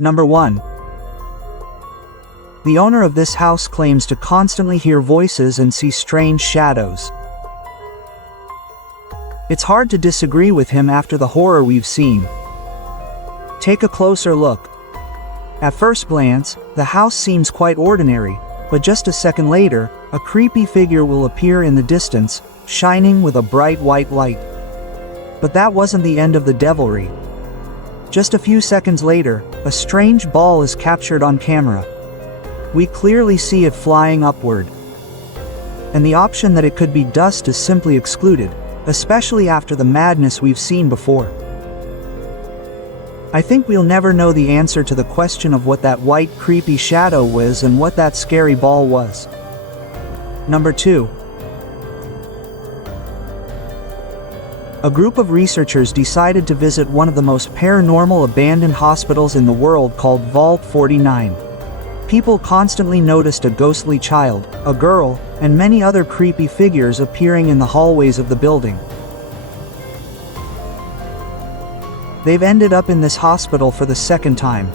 Number 1. The owner of this house claims to constantly hear voices and see strange shadows. It's hard to disagree with him after the horror we've seen. Take a closer look. At first glance, the house seems quite ordinary, but just a second later, a creepy figure will appear in the distance, shining with a bright white light. But that wasn't the end of the devilry. Just a few seconds later, a strange ball is captured on camera. We clearly see it flying upward. And the option that it could be dust is simply excluded, especially after the madness we've seen before. I think we'll never know the answer to the question of what that white creepy shadow was and what that scary ball was. Number 2. A group of researchers decided to visit one of the most paranormal abandoned hospitals in the world called Vault 49. People constantly noticed a ghostly child, a girl, and many other creepy figures appearing in the hallways of the building. They've ended up in this hospital for the second time.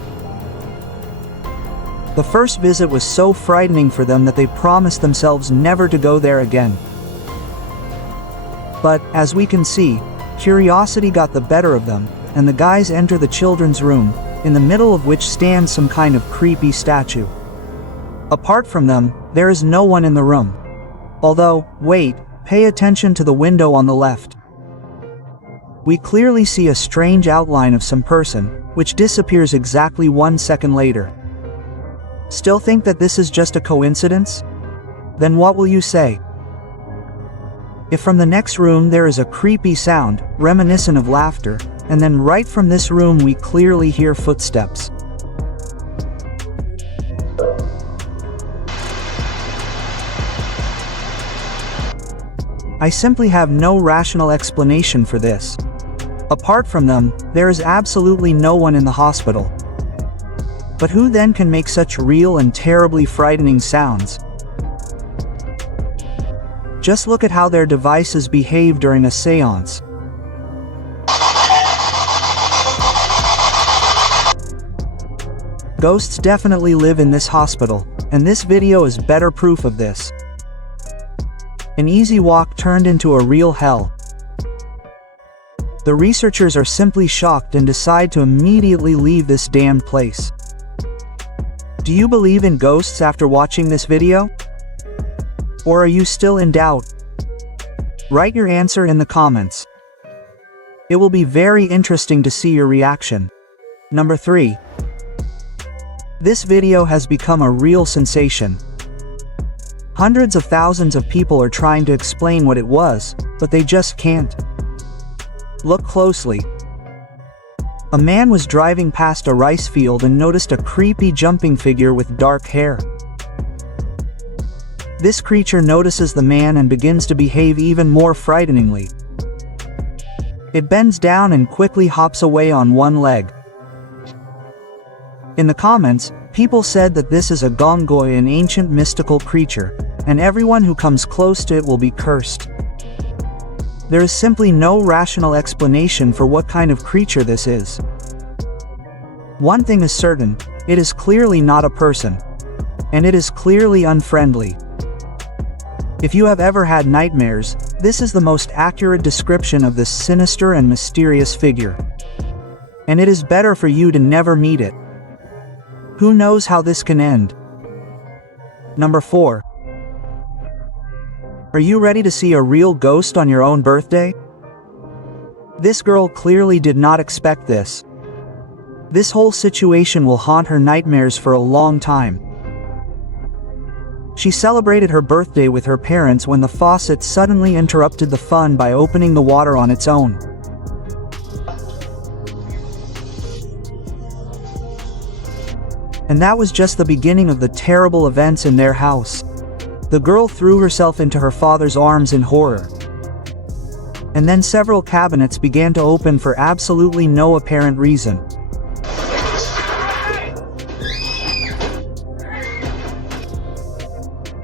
The first visit was so frightening for them that they promised themselves never to go there again. But, as we can see, curiosity got the better of them, and the guys enter the children's room, in the middle of which stands some kind of creepy statue. Apart from them, there is no one in the room. Although, wait, pay attention to the window on the left. We clearly see a strange outline of some person, which disappears exactly 1 second later. Still think that this is just a coincidence? Then what will you say? If from the next room there is a creepy sound, reminiscent of laughter, and then right from this room we clearly hear footsteps. I simply have no rational explanation for this. Apart from them, there is absolutely no one in the hospital. But who then can make such real and terribly frightening sounds? Just look at how their devices behave during a seance. Ghosts definitely live in this hospital, and this video is better proof of this. An easy walk turned into a real hell. The researchers are simply shocked and decide to immediately leave this damned place. Do you believe in ghosts after watching this video? Or are you still in doubt? Write your answer in the comments. It will be very interesting to see your reaction. Number 3. This video has become a real sensation. Hundreds of thousands of people are trying to explain what it was, but they just can't. Look closely. A man was driving past a rice field and noticed a creepy jumping figure with dark hair. This creature notices the man and begins to behave even more frighteningly. It bends down and quickly hops away on one leg. In the comments, people said that this is a gongoy, an ancient mystical creature, and everyone who comes close to it will be cursed. There is simply no rational explanation for what kind of creature this is. One thing is certain, it is clearly not a person. And it is clearly unfriendly. If you have ever had nightmares, this is the most accurate description of this sinister and mysterious figure. And it is better for you to never meet it. Who knows how this can end? Number 4. Are you ready to see a real ghost on your own birthday? This girl clearly did not expect this. This whole situation will haunt her nightmares for a long time. She celebrated her birthday with her parents when the faucet suddenly interrupted the fun by opening the water on its own. And that was just the beginning of the terrible events in their house. The girl threw herself into her father's arms in horror. And then several cabinets began to open for absolutely no apparent reason.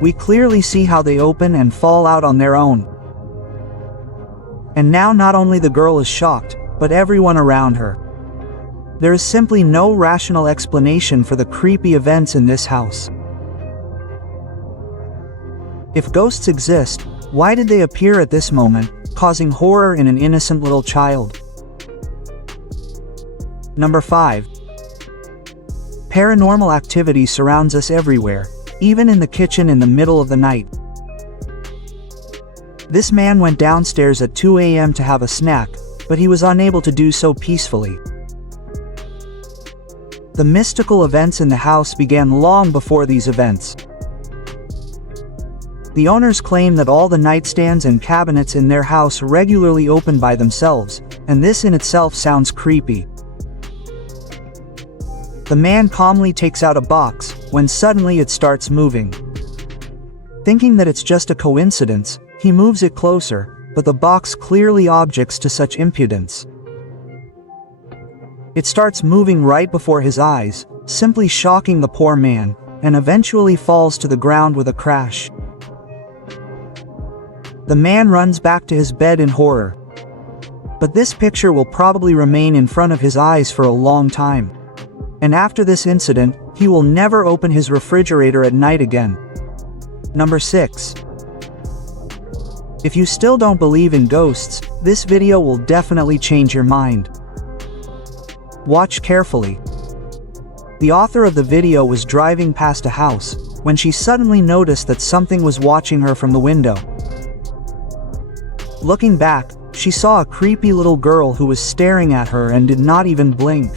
We clearly see how they open and fall out on their own. And now not only the girl is shocked, but everyone around her. There is simply no rational explanation for the creepy events in this house. If ghosts exist, why did they appear at this moment, causing horror in an innocent little child? Number 5. Paranormal activity surrounds us everywhere, even in the kitchen in the middle of the night. This man went downstairs at 2 a.m. to have a snack, but he was unable to do so peacefully. The mystical events in the house began long before these events. The owners claim that all the nightstands and cabinets in their house regularly open by themselves, and this in itself sounds creepy. The man calmly takes out a box, when suddenly it starts moving. Thinking that it's just a coincidence, he moves it closer, but the box clearly objects to such impudence. It starts moving right before his eyes, simply shocking the poor man, and eventually falls to the ground with a crash. The man runs back to his bed in horror. But this picture will probably remain in front of his eyes for a long time. And after this incident, he will never open his refrigerator at night again. Number 6. If you still don't believe in ghosts, this video will definitely change your mind. Watch carefully. The author of the video was driving past a house, when she suddenly noticed that something was watching her from the window. Looking back, she saw a creepy little girl who was staring at her and did not even blink.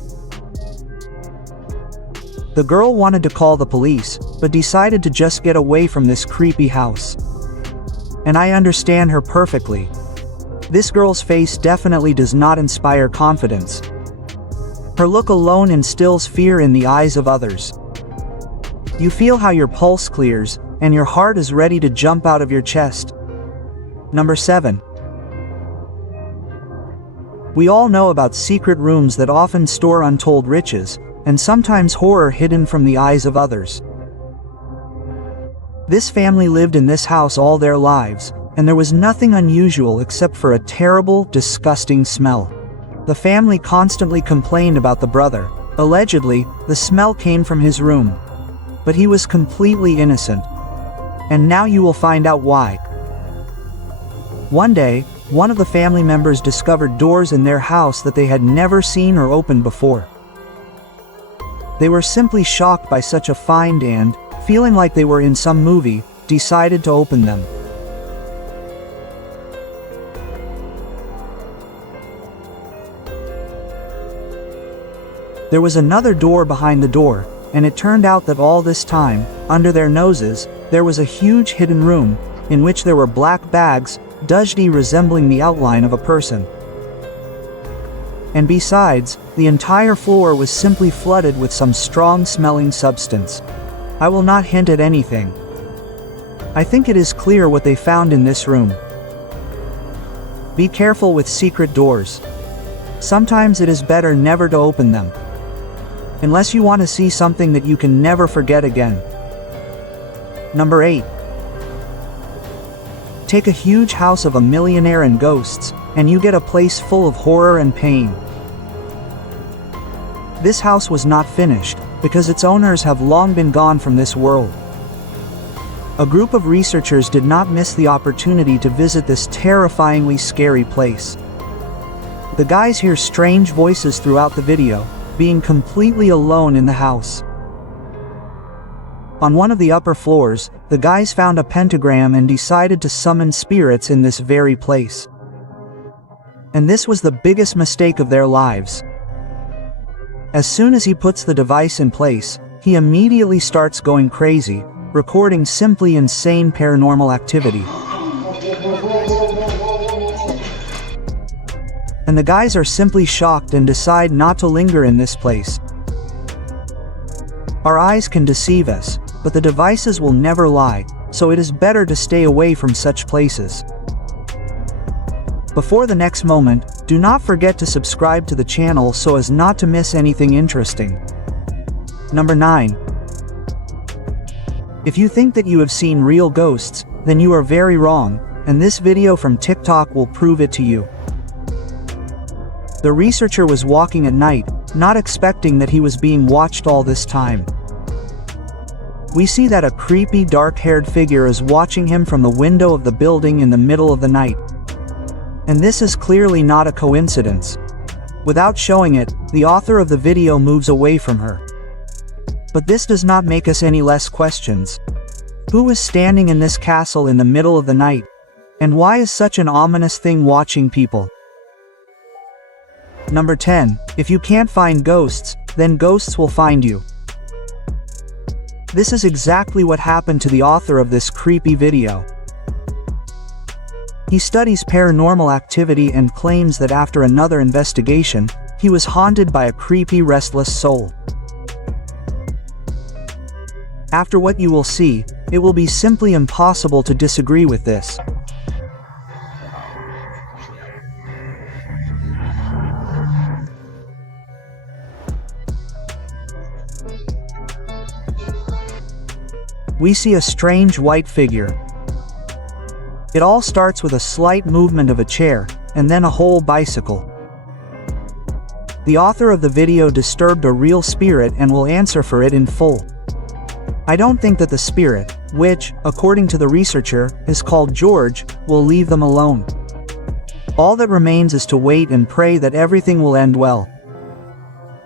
The girl wanted to call the police, but decided to just get away from this creepy house. And I understand her perfectly. This girl's face definitely does not inspire confidence. Her look alone instills fear in the eyes of others. You feel how your pulse clears, and your heart is ready to jump out of your chest. Number 7. We all know about secret rooms that often store untold riches, and sometimes horror hidden from the eyes of others. This family lived in this house all their lives, and there was nothing unusual except for a terrible, disgusting smell. The family constantly complained about the brother. Allegedly, the smell came from his room. But he was completely innocent. And now you will find out why. One day, one of the family members discovered doors in their house that they had never seen or opened before. They were simply shocked by such a find and, feeling like they were in some movie, decided to open them. There was another door behind the door, and it turned out that all this time, under their noses, there was a huge hidden room, in which there were black bags, dusty resembling the outline of a person. And besides, the entire floor was simply flooded with some strong-smelling substance. I will not hint at anything. I think it is clear what they found in this room. Be careful with secret doors. Sometimes it is better never to open them. Unless you want to see something that you can never forget again. Number 8. Take a huge house of a millionaire and ghosts, and you get a place full of horror and pain. This house was not finished, because its owners have long been gone from this world. A group of researchers did not miss the opportunity to visit this terrifyingly scary place. The guys hear strange voices throughout the video, being completely alone in the house. On one of the upper floors, the guys found a pentagram and decided to summon spirits in this very place. And this was the biggest mistake of their lives. As soon as he puts the device in place, he immediately starts going crazy, recording simply insane paranormal activity. And the guys are simply shocked and decide not to linger in this place. Our eyes can deceive us, but the devices will never lie, so it is better to stay away from such places. Before the next moment, do not forget to subscribe to the channel so as not to miss anything interesting. Number 9. If you think that you have seen real ghosts, then you are very wrong, and this video from TikTok will prove it to you. The researcher was walking at night, not expecting that he was being watched all this time. We see that a creepy dark-haired figure is watching him from the window of the building in the middle of the night. And this is clearly not a coincidence. Without showing it, the author of the video moves away from her. But this does not make us any less questions. Who is standing in this castle in the middle of the night? And why is such an ominous thing watching people? Number 10. If you can't find ghosts, then ghosts will find you. This is exactly what happened to the author of this creepy video. He studies paranormal activity and claims that after another investigation, he was haunted by a creepy, restless soul. After what you will see, it will be simply impossible to disagree with this. We see a strange white figure. It all starts with a slight movement of a chair, and then a whole bicycle. The author of the video disturbed a real spirit and will answer for it in full. I don't think that the spirit, which, according to the researcher, is called George, will leave them alone. All that remains is to wait and pray that everything will end well.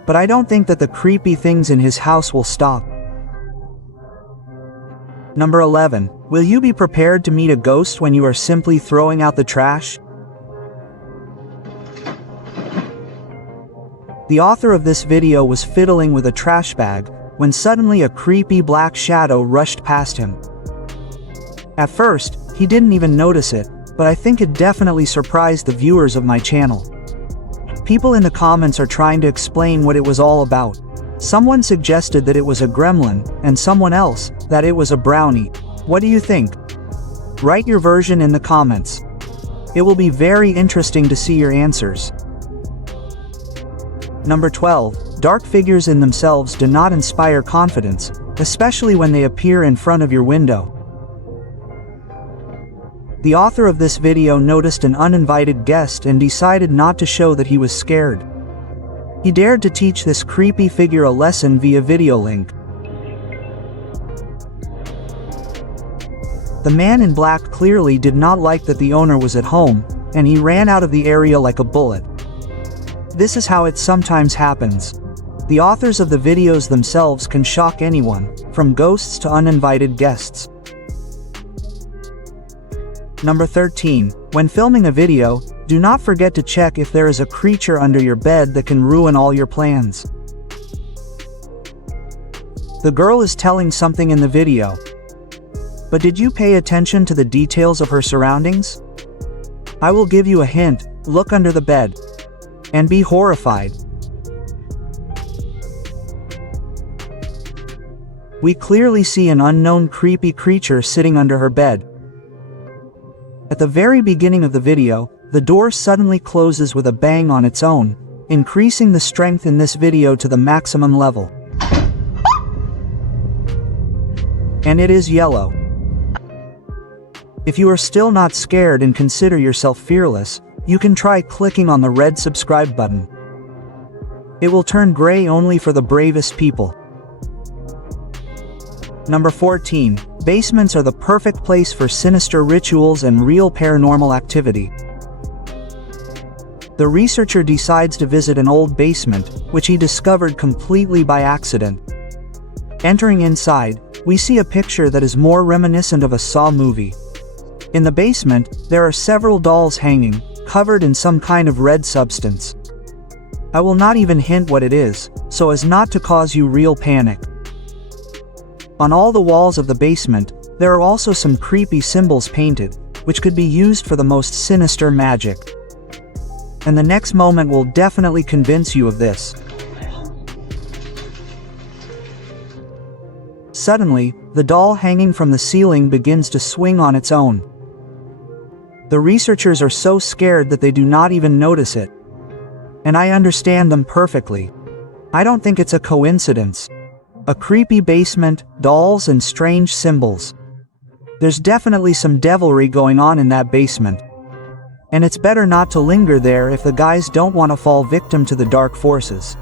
But I don't think that the creepy things in his house will stop. Number 11. Will you be prepared to meet a ghost when you are simply throwing out the trash? The author of this video was fiddling with a trash bag when suddenly a creepy black shadow rushed past him. At first, he didn't even notice it, but I think it definitely surprised the viewers of my channel. People in the comments are trying to explain what it was all about. Someone suggested that it was a gremlin, and someone else, that it was a brownie. What do you think? Write your version in the comments. It will be very interesting to see your answers. Number 12. Dark figures in themselves do not inspire confidence, especially when they appear in front of your window. The author of this video noticed an uninvited guest and decided not to show that he was scared. He dared to teach this creepy figure a lesson via video link. The man in black clearly did not like that the owner was at home, and he ran out of the area like a bullet. This is how it sometimes happens. The authors of the videos themselves can shock anyone, from ghosts to uninvited guests. Number 13. When filming a video, do not forget to check if there is a creature under your bed that can ruin all your plans. The girl is telling something in the video. But did you pay attention to the details of her surroundings? I will give you a hint: look under the bed. And be horrified. We clearly see an unknown creepy creature sitting under her bed. At the very beginning of the video, the door suddenly closes with a bang on its own, increasing the strength in this video to the maximum level. And it is yellow. If you are still not scared and consider yourself fearless, you can try clicking on the red subscribe button. It will turn gray only for the bravest people. Number 14. Basements are the perfect place for sinister rituals and real paranormal activity. The researcher decides to visit an old basement, which he discovered completely by accident. Entering inside, we see a picture that is more reminiscent of a Saw movie. In the basement, there are several dolls hanging, covered in some kind of red substance. I will not even hint what it is, so as not to cause you real panic. On all the walls of the basement, there are also some creepy symbols painted, which could be used for the most sinister magic. And the next moment will definitely convince you of this. Suddenly, the doll hanging from the ceiling begins to swing on its own. The researchers are so scared that they do not even notice it. And I understand them perfectly. I don't think it's a coincidence. A creepy basement, dolls and strange symbols. There's definitely some devilry going on in that basement. And it's better not to linger there if the guys don't want to fall victim to the dark forces.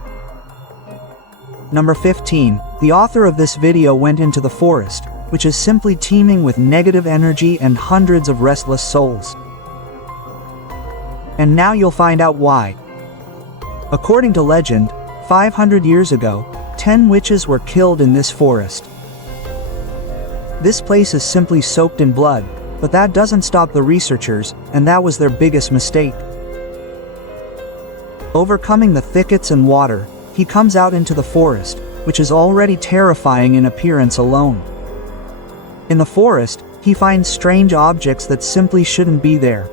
Number 15. The author of this video went into the forest, which is simply teeming with negative energy and hundreds of restless souls. And now you'll find out why. According to legend, 500 years ago, 10 witches were killed in this forest. This place is simply soaked in blood, but that doesn't stop the researchers, and that was their biggest mistake. Overcoming the thickets and water, he comes out into the forest, which is already terrifying in appearance alone. In the forest, he finds strange objects that simply shouldn't be there.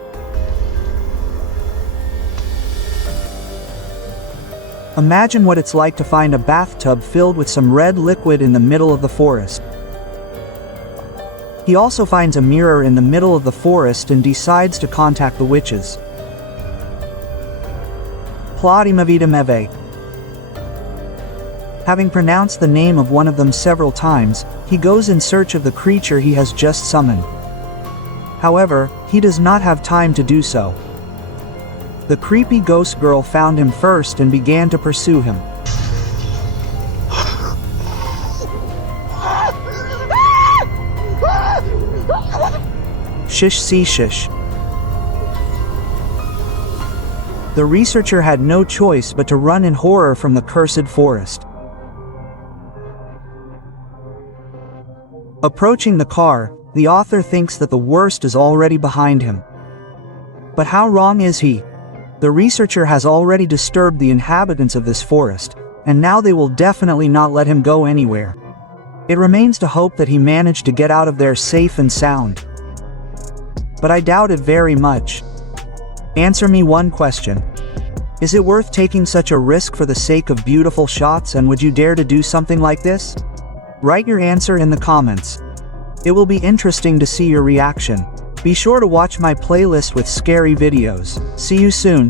Imagine what it's like to find a bathtub filled with some red liquid in the middle of the forest. He also finds a mirror in the middle of the forest and decides to contact the witches. Platimavidameve. Having pronounced the name of one of them several times, he goes in search of the creature he has just summoned. However, he does not have time to do so. The creepy ghost girl found him first and began to pursue him. Shish see shish. The researcher had no choice but to run in horror from the cursed forest. Approaching the car, the author thinks that the worst is already behind him. But how wrong is he? The researcher has already disturbed the inhabitants of this forest, and now they will definitely not let him go anywhere. It remains to hope that he managed to get out of there safe and sound. But I doubt it very much. Answer me one question. Is it worth taking such a risk for the sake of beautiful shots, and would you dare to do something like this? Write your answer in the comments. It will be interesting to see your reaction. Be sure to watch my playlist with scary videos. See you soon.